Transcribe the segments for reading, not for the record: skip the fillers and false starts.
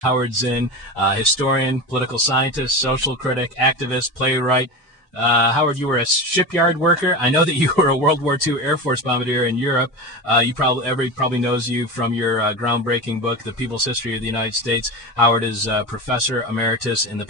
Howard Zinn, historian, political scientist, social critic, activist, playwright. Howard, you were a shipyard worker. I know that you were a World War II Air Force bombardier in Europe. Everybody probably knows you from your groundbreaking book, The People's History of the United States. Howard is professor emeritus in the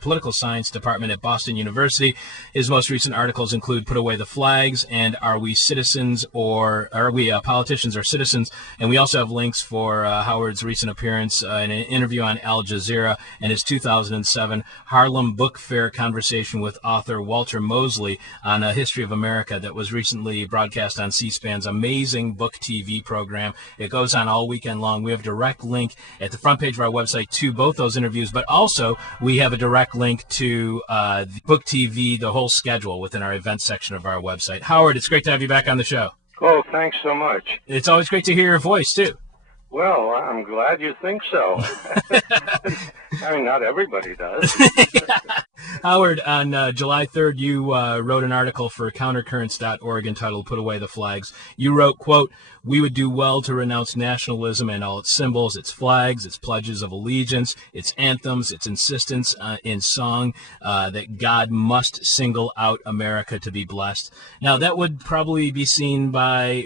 political science department at Boston University. His most recent articles include "Put Away the Flags" and "Are We Citizens or Are We Politicians or Citizens?" And we also have links for Howard's recent appearance in an interview on Al Jazeera and his 2007 Harlem Book Fair conversation with author Walter Mosley on a history of America that was recently broadcast on C-SPAN's amazing book TV program. It goes on all weekend long. We have a direct link at the front page of our website to both those interviews, but also we have a direct link to the book TV, the whole schedule within our events section of our website. Howard, it's great to have you back on the show. Oh, thanks so much. It's always great to hear your voice, too. Well, I'm glad you think so. I mean, not everybody does. Howard, on July 3rd, you wrote an article for countercurrents.org entitled "Put Away the Flags." You wrote, quote, "We would do well to renounce nationalism and all its symbols, its flags, its pledges of allegiance, its anthems, its insistence in song that God must single out America to be blessed." Now, that would probably be seen by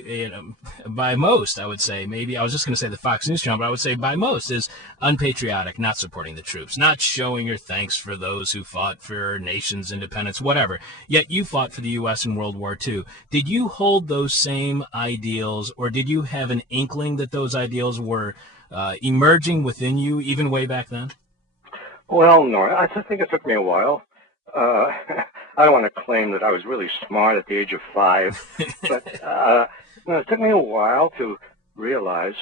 most, I would say. Maybe I was just going to say the Fox News channel, but I would say by most is unpatriotic, not supporting the troops, not showing your thanks for those who fought for our nation's independence, whatever. Yet you fought for the U.S. in World War II. Did you hold those same ideals, or did you have an inkling that those ideals were emerging within you even way back then? Well, no, I think it took me a while. I don't want to claim that I was really smart at the age of 5, but it took me a while to realize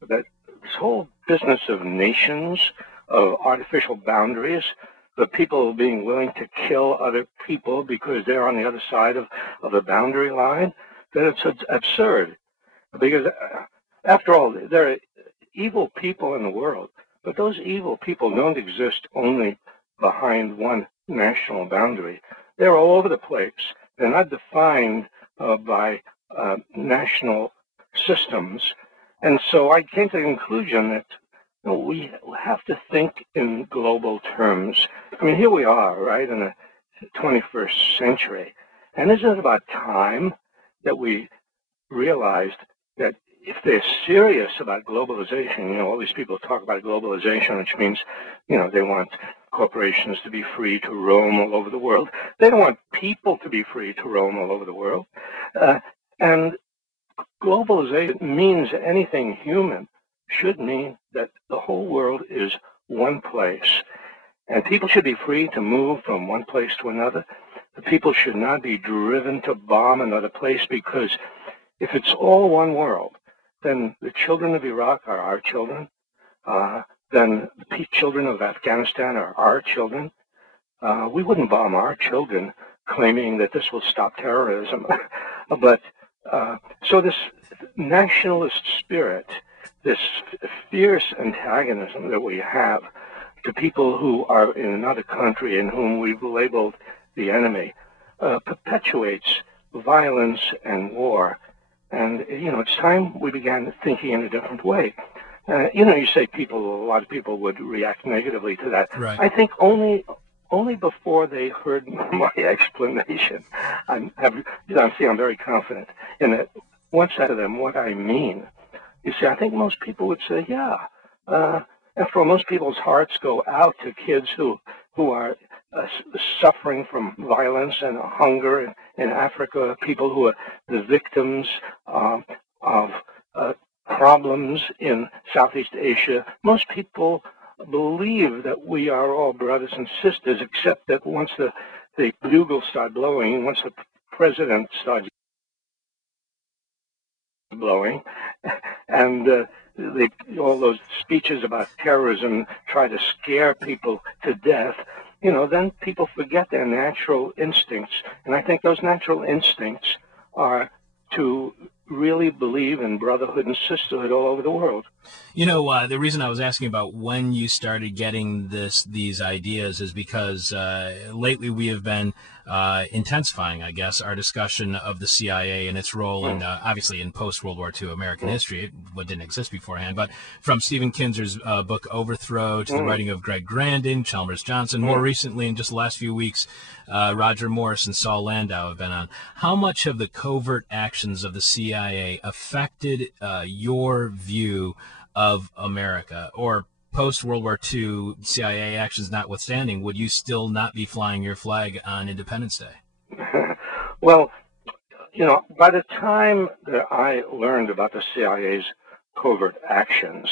that this whole business of nations, of artificial boundaries, of people being willing to kill other people because they're on the other side of the boundary line, that it's absurd. Because after all, there are evil people in the world, but those evil people don't exist only behind one national boundary. They're all over the place. They're not defined by national systems. And so I came to the conclusion that we have to think in global terms. I mean, here we are, right, in the 21st century. And isn't it about time that we realized that if they're serious about globalization, all these people talk about globalization, which means, they want corporations to be free to roam all over the world. They don't want people to be free to roam all over the world. And globalization means anything human should mean that the whole world is one place. And people should be free to move from one place to another. The people should not be driven to bomb another place, because if it's all one world, then the children of Iraq are our children. Then the children of Afghanistan are our children. We wouldn't bomb our children claiming that this will stop terrorism. But so this nationalist spirit, this fierce antagonism that we have to people who are in another country and whom we've labeled the enemy, perpetuates violence and war. And, it's time we began thinking in a different way. You say a lot of people would react negatively to that. Right. I think only before they heard my explanation. I'm very confident in it. Once I tell them what I mean, you see, I think most people would say, yeah. After all, most people's hearts go out to kids who are suffering from violence and hunger in Africa, people who are the victims of problems in Southeast Asia. Most people believe that we are all brothers and sisters, except that once the bugles start blowing, once the president starts blowing, and all those speeches about terrorism try to scare people to death, then people forget their natural instincts. And I think those natural instincts are to really believe in brotherhood and sisterhood all over the world. The reason I was asking about when you started getting these ideas is because lately we have been intensifying, I guess, our discussion of the CIA and its role in, obviously, in post-World War II American history. It didn't exist beforehand. But from Stephen Kinzer's book Overthrow to the writing of Greg Grandin, Chalmers Johnson, more recently, in just the last few weeks, Roger Morris and Saul Landau have been on. How much have the covert actions of the CIA affected your view of America? Or post-World War II CIA actions notwithstanding, would you still not be flying your flag on Independence Day? Well, by the time that I learned about the CIA's covert actions,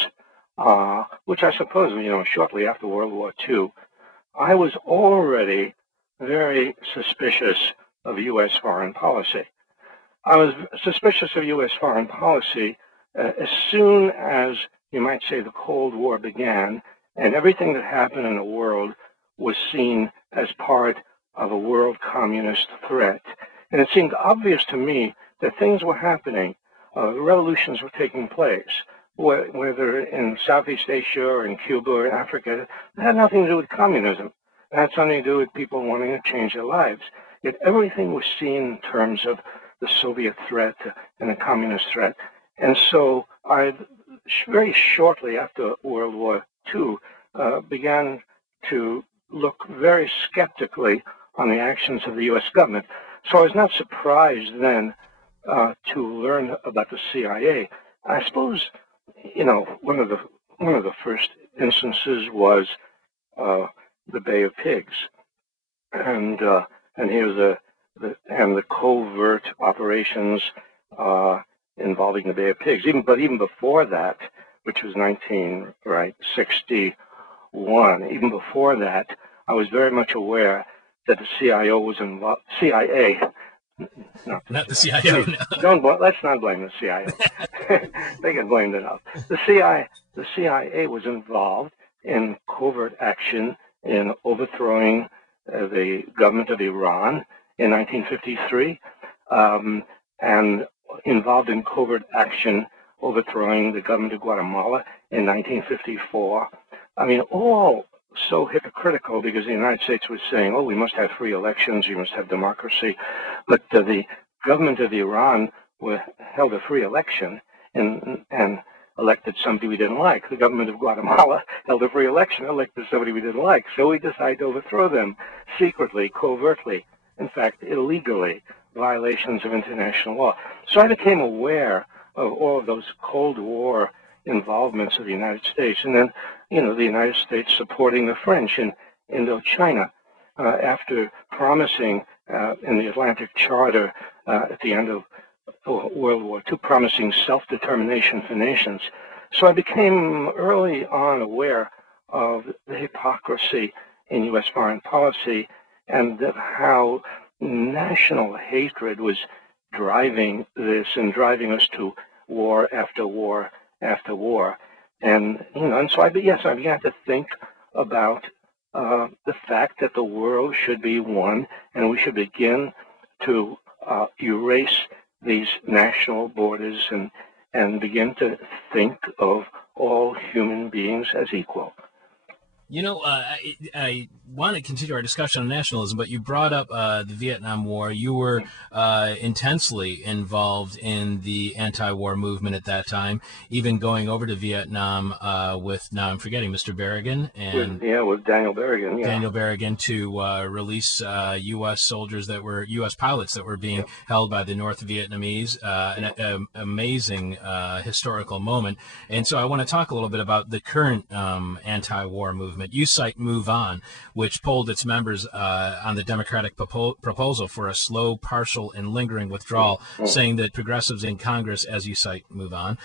which I suppose, shortly after World War II, I was already very suspicious of U.S. foreign policy. I was suspicious of U.S. foreign policy as soon as, you might say, the Cold War began, and everything that happened in the world was seen as part of a world communist threat. And it seemed obvious to me that things were happening, revolutions were taking place, whether in Southeast Asia or in Cuba or in Africa. It had nothing to do with communism. It had something to do with people wanting to change their lives. Yet everything was seen in terms of the Soviet threat and the communist threat. And so I, very shortly after World War II, began to look very skeptically on the actions of the U.S. government. So I was not surprised then to learn about the CIA. I suppose, one of the first instances was the Bay of Pigs, and here's the covert operations involving the Bay of Pigs. Even before that, which was 1961, even before that, I was very much aware that the CIA was involved. CIA, not the CIA. No. Let's not blame the CIA. They get blamed enough. The CIA was involved in covert action in overthrowing the government of Iran in 1953, and involved in covert action overthrowing the government of Guatemala in 1954. I mean, all so hypocritical, because the United States was saying, we must have free elections, we must have democracy. But the government of Iran held a free election and elected somebody we didn't like. The government of Guatemala held a free election, elected somebody we didn't like. So we decided to overthrow them secretly, covertly, in fact, illegally, violations of international law. So I became aware of all of those Cold War involvements of the United States. And then, the United States supporting the French in Indochina, after promising in the Atlantic Charter at the end of World War II, promising self-determination for nations. So I became early on aware of the hypocrisy in U.S. foreign policy, and how national hatred was driving this and driving us to war after war after war. And so I began to think about the fact that the world should be one, and we should begin to erase these national borders and begin to think of all human beings as equal. I want to continue our discussion on nationalism, but you brought up the Vietnam War. You were intensely involved in the anti-war movement at that time, even going over to Vietnam with, now I'm forgetting, Mr. Berrigan. With Daniel Berrigan. Yeah. Daniel Berrigan, to release U.S. soldiers U.S. pilots that were being held by the North Vietnamese. An amazing historical moment. And so I want to talk a little bit about the current anti-war movement. You cite Move On, which polled its members on the Democratic proposal for a slow, partial, and lingering withdrawal, saying that progressives in Congress, as you cite Move On,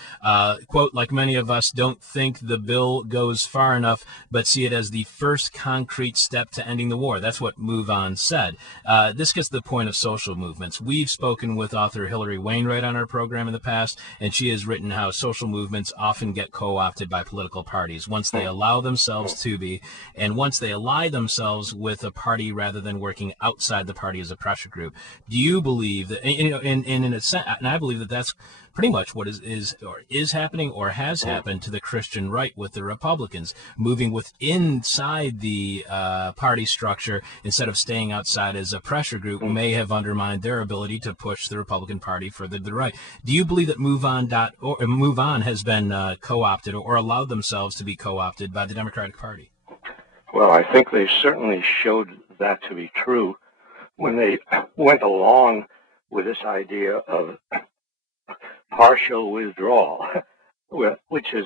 quote, like many of us, don't think the bill goes far enough, but see it as the first concrete step to ending the war. That's what Move On said. This gets to the point of social movements. We've spoken with author Hillary Wainwright on our program in the past, and she has written how social movements often get co-opted by political parties once they allow themselves to be, and once they ally themselves with a party rather than working outside the party as a pressure group. Do you believe that, and in a sense, and I believe that that's pretty much what is happening or has happened to the Christian right with the Republicans, moving inside the party structure instead of staying outside as a pressure group may have undermined their ability to push the Republican Party further to the right. Do you believe that Move On has been co-opted or allowed themselves to be co-opted by the Democratic Party? Well, I think they certainly showed that to be true when they went along with this idea of partial withdrawal, which is,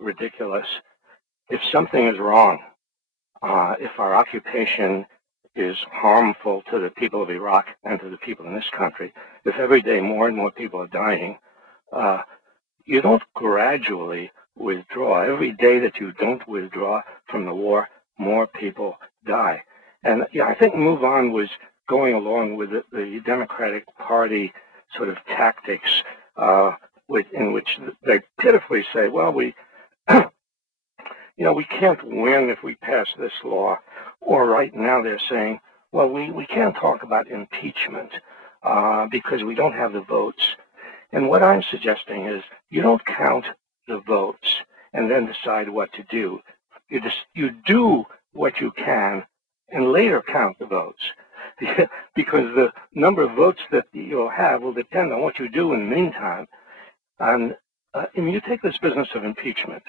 ridiculous. If something is wrong, if our occupation is harmful to the people of Iraq and to the people in this country, if every day more and more people are dying, you don't gradually withdraw. Every day that you don't withdraw from the war, more people die. And I think Move On was going along with the Democratic Party sort of tactics, in which they pitifully say, well, we can't win if we pass this law. Or right now they're saying, well, we can't talk about impeachment because we don't have the votes. And what I'm suggesting is you don't count the votes and then decide what to do. You do what you can and later count the votes. Because the number of votes that you'll have will depend on what you do in the meantime. And you take this business of impeachment,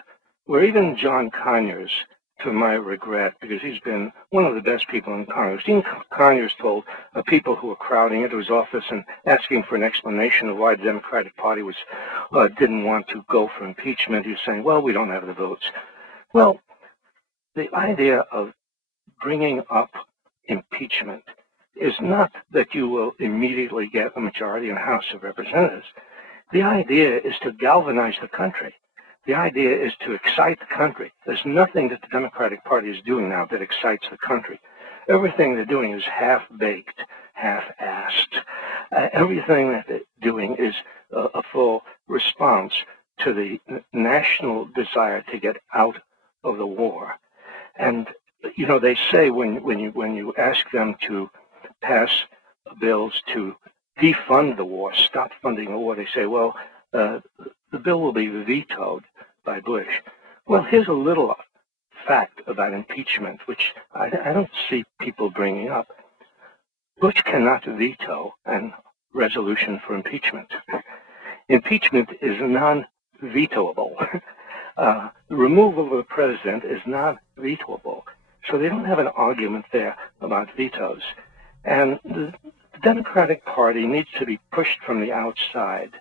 where even John Conyers, to my regret, because he's been one of the best people in Congress, Dean Conyers told people who were crowding into his office and asking for an explanation of why the Democratic Party didn't want to go for impeachment. He was saying, well, we don't have the votes. Well, the idea of bringing up impeachment is not that you will immediately get a majority in the House of Representatives. The idea is to galvanize the country. The idea is to excite the country. There's nothing that the Democratic Party is doing now that excites the country. Everything they're doing is half-baked, half-assed. Everything that they're doing is a full response to the national desire to get out of the war. And, they say when you ask them to pass bills to defund the war, stop funding the war, they say, well, the bill will be vetoed by Bush. Well, here's a little fact about impeachment, which I don't see people bringing up. Bush cannot veto a resolution for impeachment. Impeachment is non-vetoable. The removal of the president is not vetoable. So they don't have an argument there about vetoes. And the Democratic Party needs to be pushed from the outside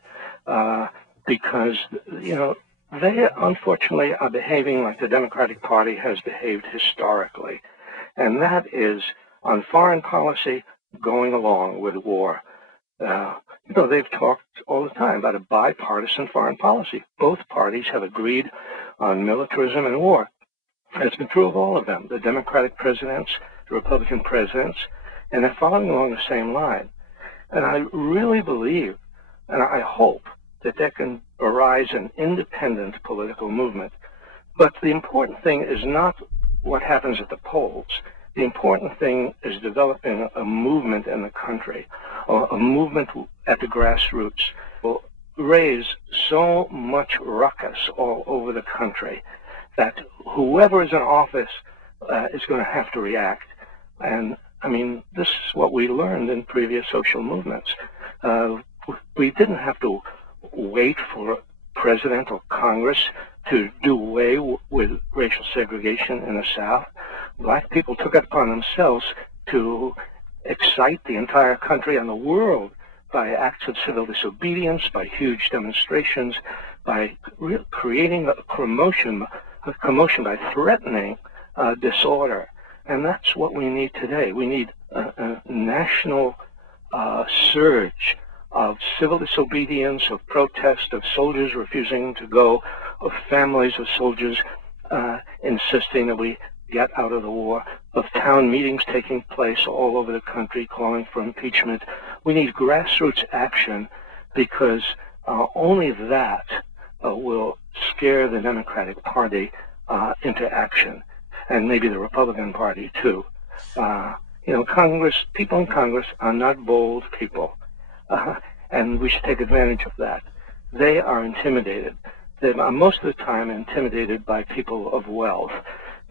because, they unfortunately are behaving like the Democratic Party has behaved historically. And that is on foreign policy going along with war. They've talked all the time about a bipartisan foreign policy. Both parties have agreed on militarism and war. It's been true of all of them, the Democratic presidents, the Republican presidents, and they're following along the same line. And I really believe, and I hope, that there can arise an independent political movement. But the important thing is not what happens at the polls. The important thing is developing a movement in the country, a movement at the grassroots will raise so much ruckus all over the country that whoever is in office is going to have to react. And this is what we learned in previous social movements. We didn't have to wait for President or Congress to do away with racial segregation in the South. Black people took it upon themselves to excite the entire country and the world by acts of civil disobedience, by huge demonstrations, by creating a commotion by threatening disorder. And that's what we need today. We need a national surge of civil disobedience, of protest, of soldiers refusing to go, of families of soldiers insisting that we get out of the war, of town meetings taking place all over the country calling for impeachment. We need grassroots action because only that will scare the Democratic Party into action, and maybe the Republican Party too. People in Congress are not bold people, and we should take advantage of that. they are intimidated. They are most of the time intimidated by people of wealth,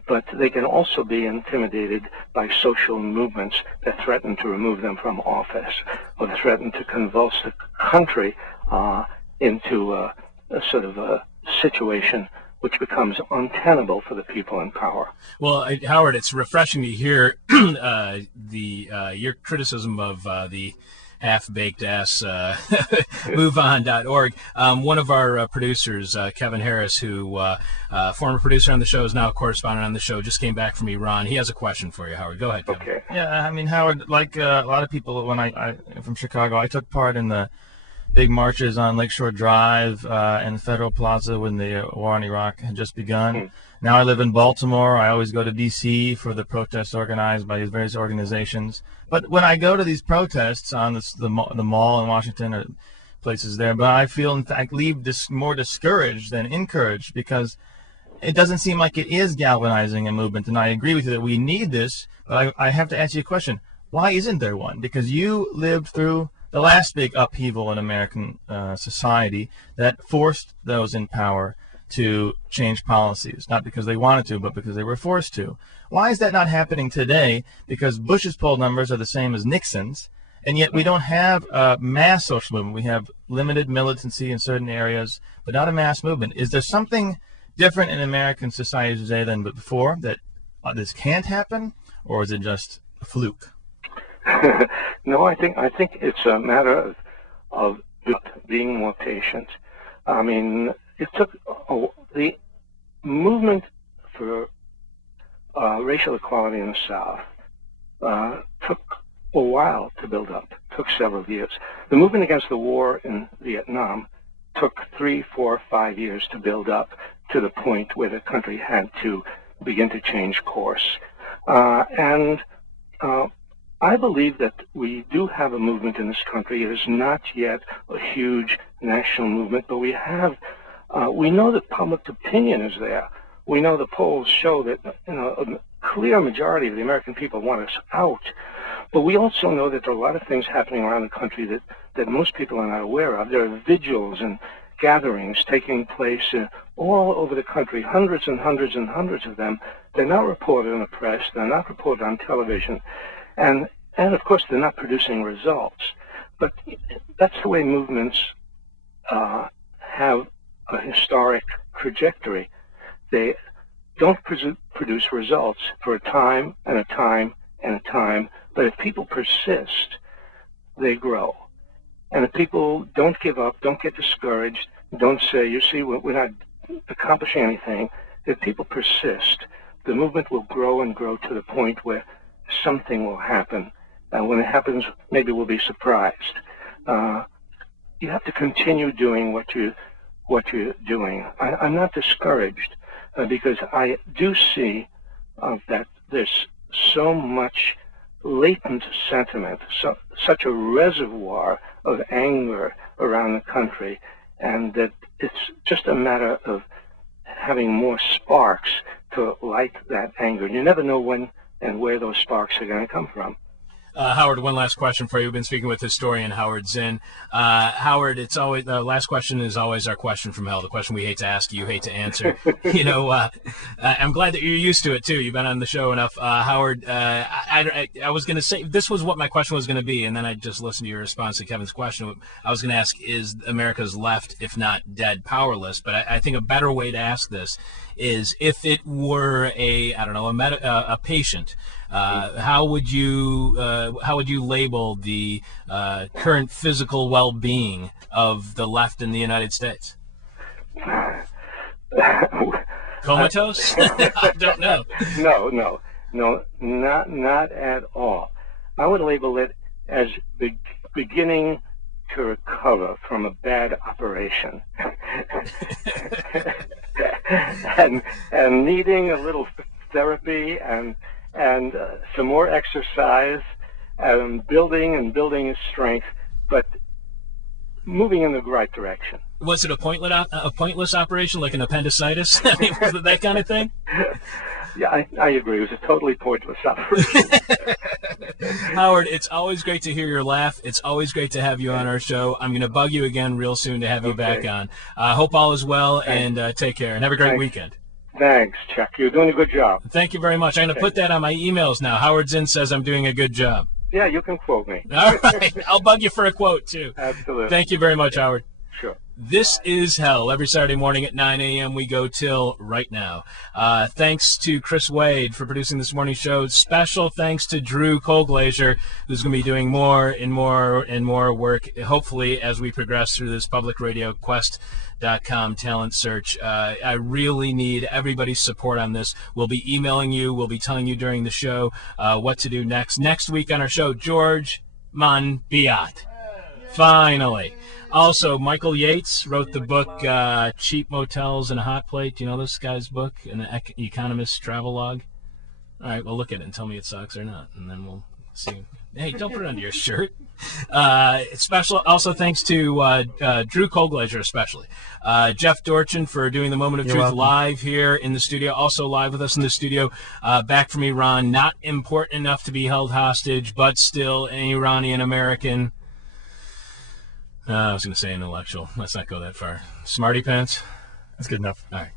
but they can also be intimidated by social movements that threaten to remove them from office or threaten to convulse the country into a sort of a situation which becomes untenable for the people in power. Well, Howard, it's refreshing to hear your criticism of the half-baked ass MoveOn.org. One of our producers, Kevin Harris, who former producer on the show, is now a correspondent on the show, just came back from Iran. He has a question for you, Howard. Go ahead, Kevin. Okay. Yeah, I mean, Howard, like a lot of people, when I from Chicago, I took part in the big marches on Lakeshore Drive and Federal Plaza when the war in Iraq had just begun. Now I live in Baltimore. I always go to D.C. for the protests organized by these various organizations. But when I go to these protests on the mall in Washington or places there, but I feel, in fact, leave more discouraged than encouraged, because it doesn't seem like it is galvanizing a movement. And I agree with you that we need this, but I have to ask you a question. Why isn't there one? Because you lived through the last big upheaval in American society that forced those in power to change policies, not because they wanted to, but because they were forced to. Why is that not happening today? Because Bush's poll numbers are the same as Nixon's, and yet we don't have a mass social movement. We have limited militancy in certain areas, but not a mass movement. Is there something different in American society today than before, that this can't happen, or is it just a fluke? No, I think it's a matter of being more patient. I mean, it took the movement for racial equality in the South took a while to build up. Took several years. The movement against the war in Vietnam took 3, 4, 5 years to build up to the point where the country had to begin to change course. I believe that we do have a movement in this country. It is not yet a huge national movement, but we know that public opinion is there. We know the polls show that a clear majority of the American people want us out. But we also know that there are a lot of things happening around the country that most people are not aware of. There are vigils and gatherings taking place all over the country, hundreds and hundreds and hundreds of them. They're not reported in the press. They're not reported on television. And of course, they're not producing results. But that's the way movements have a historic trajectory. They don't produce results for a time and a time and a time. But if people persist, they grow. And if people don't give up, don't get discouraged, don't say, you see, we're not accomplishing anything, if people persist, the movement will grow and grow to the point where something will happen. And when it happens, maybe we'll be surprised. You have to continue doing what you're doing. I'm not discouraged because I do see that there's so much latent sentiment, such a reservoir of anger around the country, and that it's just a matter of having more sparks to light that anger. You never know when and where those sparks are going to come from. Howard, one last question for you. We've been speaking with historian Howard Zinn. Howard, it's always the last question is always our question from hell, the question we hate to ask, you hate to answer. I'm glad that you're used to it too. You've been on the show enough. Howard, I was going to say this was what my question was going to be, and then I just listened to your response to Kevin's question. I was going to ask, is America's left, if not dead, powerless? But I think a better way to ask this is, if it were a patient, how would you label the current physical well-being of the left in the United States? Comatose? I don't know. No, not at all. I would label it as beginning to recover from a bad operation, and needing a little therapy and some more exercise, and building his strength, but moving in the right direction. Was it a pointless operation, like an appendicitis? I mean, was it that kind of thing? Yeah, I agree. It was a totally pointless operation. Howard, it's always great to hear your laugh. It's always great to have you on our show. I'm going to bug you again real soon to have you back on. Hope all is well, and take care, and have a great weekend. Thanks, Chuck. You're doing a good job. Thank you very much. I'm going to put that on my emails now. Howard Zinn says I'm doing a good job. Yeah, you can quote me. All right. I'll bug you for a quote, too. Absolutely. Thank you very much, Howard. Sure. This is Hell. Every Saturday morning at 9 a.m. we go till right now. Thanks to Chris Wade for producing this morning's show. Special thanks to Drew Colglazier, who's going to be doing more and more and more work, hopefully, as we progress through this public radio quest.com talent search. I really need everybody's support on this. We'll be emailing you. We'll be telling you during the show what to do next. Next week on our show, George Monbiot. Finally. Also, Michael Yates wrote the book Cheap Motels and a Hot Plate. Do you know this guy's book, An Economist's Travelogue? All right, well, look at it and tell me it sucks or not, and then we'll see. Hey, don't put it under your shirt. Special. Also, thanks to Drew Colglazier especially. Jeff Dorchin for doing the Moment of Truth live here in the studio. Also live with us in the studio. Back from Iran. Not important enough to be held hostage, but still an Iranian-American. I was going to say intellectual. Let's not go that far. Smarty pants? That's good enough. All right.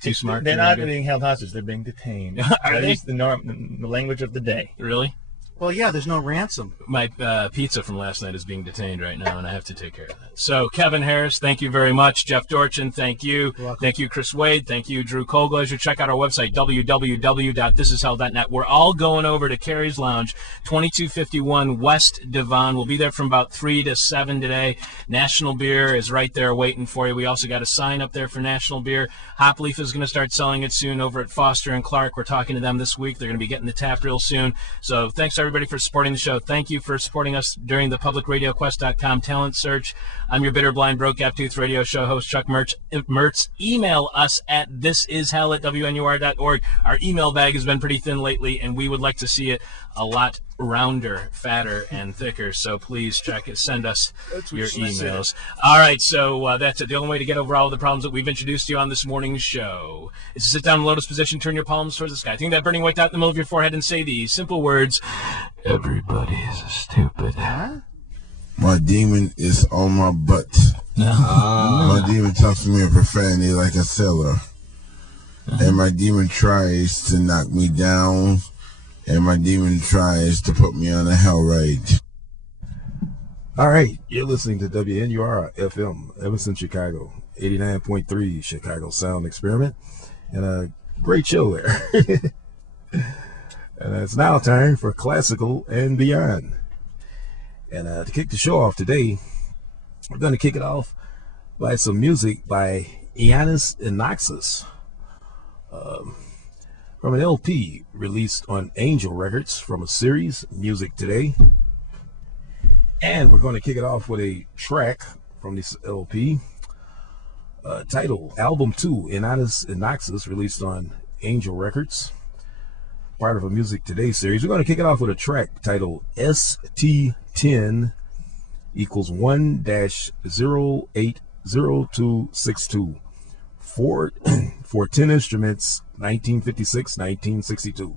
Too smart? They're not being held hostage. They're being detained. Are they? The language of the day. Really? Well, yeah, there's no ransom. My pizza from last night is being detained right now, and I have to take care of that. So, Kevin Harris, thank you very much. Jeff Dorchin, thank you. Thank you, Chris Wade. Thank you, Drew Colglazier. Check out our website, www.thisishell.net. We're all going over to Carrie's Lounge, 2251 West Devon. We'll be there from about 3 to 7 today. National Beer is right there waiting for you. We also got a sign up there for National Beer. Hop Leaf is going to start selling it soon over at Foster and Clark. We're talking to them this week. They're going to be getting the tap real soon. So, thanks, everybody, for supporting the show. Thank you for supporting us during the publicradioquest.com talent search. I'm your bitter, blind, broke, gap-toothed radio show host, Chuck Mertz. Email us at thisishell@wnur.org. Our email bag has been pretty thin lately, and we would like to see it a lot rounder, fatter, and thicker. So please send us your emails. All right, so that's it. The only way to get over all of the problems that we've introduced you on this morning's show is to sit down in lotus position, turn your palms towards the sky. Take that burning white dot in the middle of your forehead and say these simple words. Everybody's stupid. Huh? My demon is on my butt. My demon talks to me in profanity like a sailor. And my demon tries to knock me down. And my demon tries to put me on a hell ride. All right, you're listening to WNUR FM, Evanston, Chicago, 89.3 Chicago Sound Experiment, and a great show there. And it's now time for Classical and Beyond. And to kick the show off today, we're going to kick it off by some music by Iannis Inoxus. From an LP released on Angel Records from a series, Music Today. And we're going to kick it off with a track from this LP titled Album 2, Iannis Inoxus, released on Angel Records, part of a Music Today series. We're going to kick it off with a track titled ST10 equals 1-080262 for 10 instruments, 1956-1962.